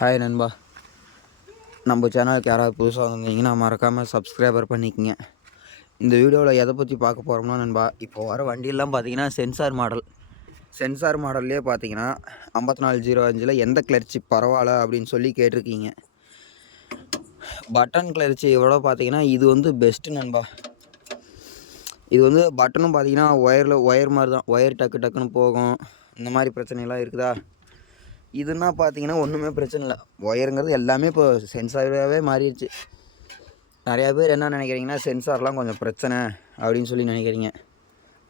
Hi நண்பா. நம்ம சேனலுக்கு யாராவது புதுசாக வந்திருந்தீங்கன்னா மறக்காமல் சப்ஸ்கிரைபர் பண்ணிக்கங்க. இந்த வீடியோவில் எதை பற்றி பார்க்க போகிறோம்னா நண்பா இப்போ வர வண்டியெல்லாம் பார்த்தீங்கன்னா சென்சார் மாடல் சென்சார் மாடல்லே பார்த்தீங்கன்னா ஐம்பத்தி நாலு ஜீரோ அஞ்சில் எந்த கிளர்ச்சி பரவாயில்ல அப்படின்னு சொல்லி கேட்டிருக்கீங்க. பட்டன் கிளர்ச்சி எவ்வளோ பார்த்தீங்கன்னா இது வந்து பெஸ்ட்டு நண்பா. இது வந்து பட்டனும் பார்த்தீங்கன்னா ஒயரில் ஒயர் மாதிரி தான். ஒயர் டக்கு டக்குன்னு போகும். இந்த மாதிரி பிரச்சனைலாம் இருக்குதா? இதுன்னா பார்த்தீங்கன்னா ஒன்றுமே பிரச்சனை இல்லை. ஒயருங்கிறது எல்லாமே இப்போ சென்சாராகவே மாறிடுச்சு. நிறையா பேர் என்ன நினைக்கிறீங்கன்னா சென்சார்லாம் கொஞ்சம் பிரச்சனை அப்படின்னு சொல்லி நினைக்கிறீங்க.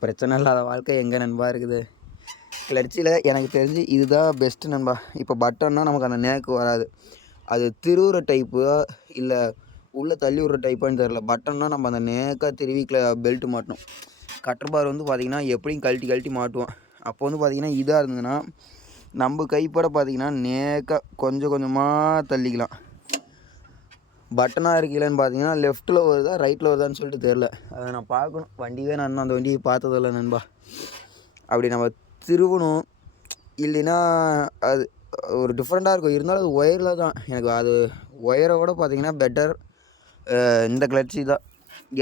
பிரச்சனை இல்லாத வாழ்க்கை எங்கே நண்பா இருக்குது? கிளர்ச்சியில் எனக்கு தெரிஞ்சு இதுதான் பெஸ்ட்டு நண்பா. இப்போ பட்டன்னா நமக்கு அந்த நேக்கு வராது. அது திருவுற டைப்பு இல்லை உள்ளே தள்ளி விடுற டைப்பான்னு தெரில பட்டன்னா நம்ம அந்த நேக்காக திருவி பெல்ட்டு மாட்டணும். கட்டர் பார் வந்து பார்த்திங்கன்னா எப்படியும் கழட்டி கழட்டி மாட்டுவோம். அப்போ வந்து பார்த்திங்கன்னா இதாக இருந்ததுன்னா நம்ம கைப்பட பார்த்திங்கன்னா நேக்காக கொஞ்சம் கொஞ்சமாக தள்ளிக்கலாம். பட்டனாக இருக்கலன்னு பார்த்தீங்கன்னா லெஃப்ட்டில் வருதா ரைட்டில் வருதான்னு சொல்லிட்டு தெரில அதை நான் பார்க்கணும். வண்டியே நான் அந்த வண்டியை பார்த்ததில்ல நண்பா. அப்படி நம்ம திருவணும். இல்லைன்னா அது ஒரு டிஃப்ரெண்ட்டாக இருக்கும். இருந்தாலும் அது ஒயரில் தான். எனக்கு அது ஒயரை விட பார்த்தீங்கன்னா பெட்டர் இந்த கிளர்ச்சி தான்.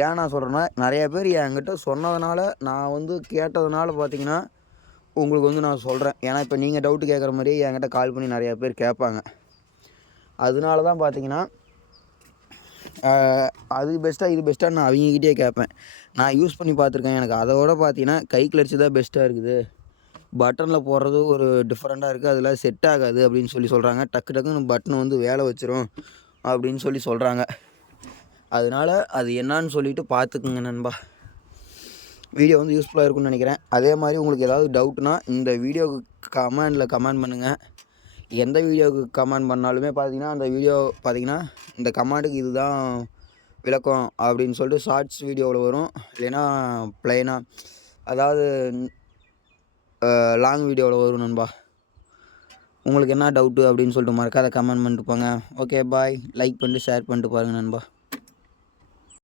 ஏன் நான் சொல்கிறேன்னா நிறைய பேர் என்கிட்ட சொன்னதுனால நான் வந்து கேட்டதுனால பார்த்தீங்கன்னா உங்களுக்கு வந்து நான் சொல்கிறேன் ஏன்னா இப்போ நீங்கள் டவுட்டு கேட்குற மாதிரியே என்கிட்ட கால் பண்ணி நிறையா பேர் கேட்பாங்க. அதனால தான் பார்த்தீங்கன்னா அது பெஸ்ட்டாக இது பெஸ்ட்டாக நான் அவங்கக்கிட்டே கேட்பேன். நான் யூஸ் பண்ணி பார்த்துருக்கேன். எனக்கு அதோட பார்த்தீங்கன்னா கை கிளர்ச்சி தான் பெஸ்ட்டாக இருக்குது. பட்டனில் போடுறது ஒரு டிஃப்ரெண்ட்டாக இருக்குது அதில் செட் ஆகாது அப்படின்னு சொல்லி சொல்கிறாங்க டக்கு டக்குன்னு பட்டன் வந்து வேலை வச்சிரும் அப்படின்னு சொல்லி சொல்கிறாங்க அதனால் அது என்னான்னு சொல்லிவிட்டு பார்த்துக்குங்க நண்பா. வீடியோ வந்து யூஸ்ஃபுல்லாக இருக்கும்னு நினைக்கிறேன். அதே மாதிரி உங்களுக்கு ஏதாவது டவுட்னா இந்த வீடியோவுக்கு கமெண்டில் கமெண்ட் பண்ணுங்கள் எந்த வீடியோவுக்கு கமெண்ட் பண்ணாலுமே பார்த்தீங்கன்னா அந்த வீடியோ பார்த்தீங்கன்னா இந்த கமெண்ட்டுக்கு இதுதான் விளக்கம் அப்படின்னு சொல்லிட்டு ஷார்ட்ஸ் வீடியோவில் வரும். இல்லைன்னா ப்ளைனாக அதாவது லாங் வீடியோவில் வரும் நண்பா. உங்களுக்கு என்ன டவுட்டு அப்படின்னு சொல்லிட்டு மறக்காத கமெண்ட் பண்ணிட்டு போங்க. ஓகே பாய் லைக் பண்ணிட்டு ஷேர் பண்ணிட்டு பாருங்கள் நண்பா.